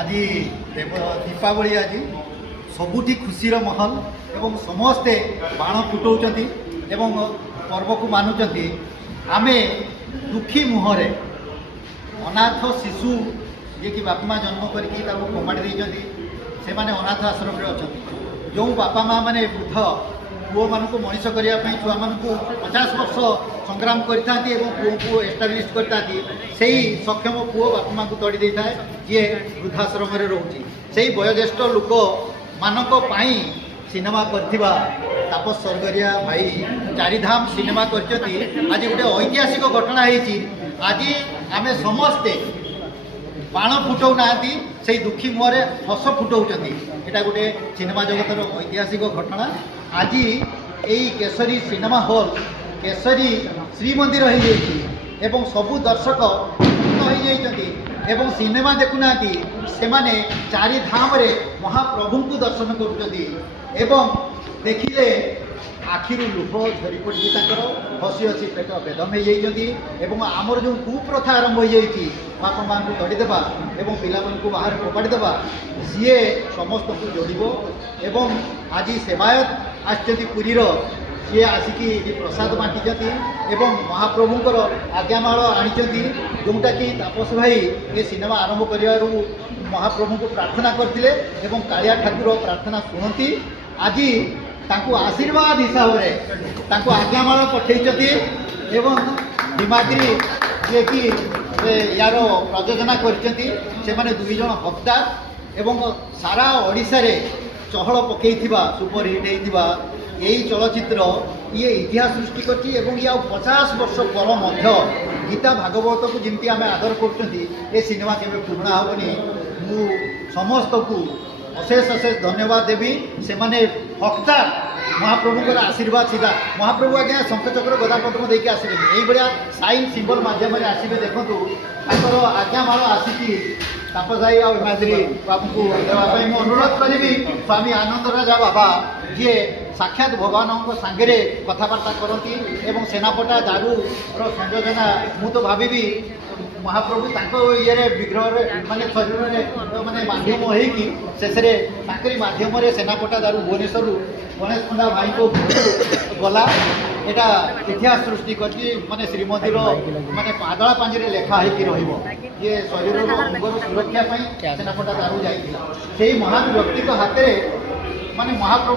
आज दीपावली आज सबुठी खुशीर महल एवं समस्ते बाण फुटाऊँच पर्व को मानुंट आमे दुखी मुहरे अनाथ शिशु जे कि बापा माँ जन्म करके कमाड़ी से माने अनाथ आश्रम अच्छा जो बापा माँ मैंने वृद्ध पुओ मान को मनीष करने छुआ मान 50 वर्ष संग्राम करता पुओ को एस्टाब्लीश करता से सक्षम पुओ बापा माँ को तड़ी दे था जी वृद्धाश्रम रोचे से वयोज्येष्ठ लोक मानक सिनेमा करथिबा तापस स्वर्गरिया भाई चारिधाम सिनेमा कर आज गोटे ऐतिहासिक घटना होती आज आमे समस्ते बाण फुटाऊ ना से दुखी मुहरे हस फुटाऊँ यहाँ गोटे सिनेमा जगतर ऐतिहासिक घटना आज यही केसरी सिनेमा हॉल केसरी श्रीमंदिर हो जाइए सबू दर्शक हो सिनेमा देखुना से माने चारिधाम रे महाप्रभु को दर्शन कर देखिले आखिर लुह झरी पड़ी हसी हसी पेट बेदम हो आमर जो कुप्रथा आरंभ हो जाइए बापा माँ को तड़ीदेवा और पिला बाहर फोपाड़ीदेवा सी समस्त को जोड़ आज सेवायत आपुरी सी आसिकी प्रसाद बांटी महाप्रभुंर आज्ञामाल आनी जोटा कि तापस भाई ये सिनेमा आरंभ कर महाप्रभु को प्रार्थना करते कालिया ठाकुर प्रार्थना शुणती आज तांको आशीर्वाद हिसाब से आज्ञामाल पठे दिमागी जे कि यार प्रयोजना कर दुई जन हकदार एवं सारा ओडिशा रे चहल पकई सुपरहिट होता यही चलचित्र ये इतिहास सृष्टि करती 50 वर्ष पर गीता भागवत को जमी आम आदर कर सिनेमा केवे पुराणा हेनी मु समस्त को अशेष अशेष धन्यवाद देवी से माने हकदार महाप्रभुଙ୍କର आशीर्वाद सीधा महाप्रभु आज्ञा शंखचक्र गदा पद्म देके आसबे यही भाया साइन सिंबल मध्यम आसबे देखु ताकर आज्ञामाल आसिकी तापस भाई और हिमाद्री बाबू को देवाई मैं अनुरोध करी स्वामी आनंद राजा बाबा जी साक्षात भगवान सांगे कथबार्ता करती सेनापटा दारू संयोजना मु तो भावी महाप्रभु ये विग्रह माने शरीर माने माध्यम होकर माध्यम सेनापटा दारू भुवनेश्वर गणेश पंडा भाई को गला यहाँ इतिहास सृष्टि कर माने श्रीमंदिर माने पादला पांजरे लेखा होकर ये शरीर अंगर सुरक्षा सेनापटा दारू जाइए महान व्यक्ति हाथ में माने महाप्रभु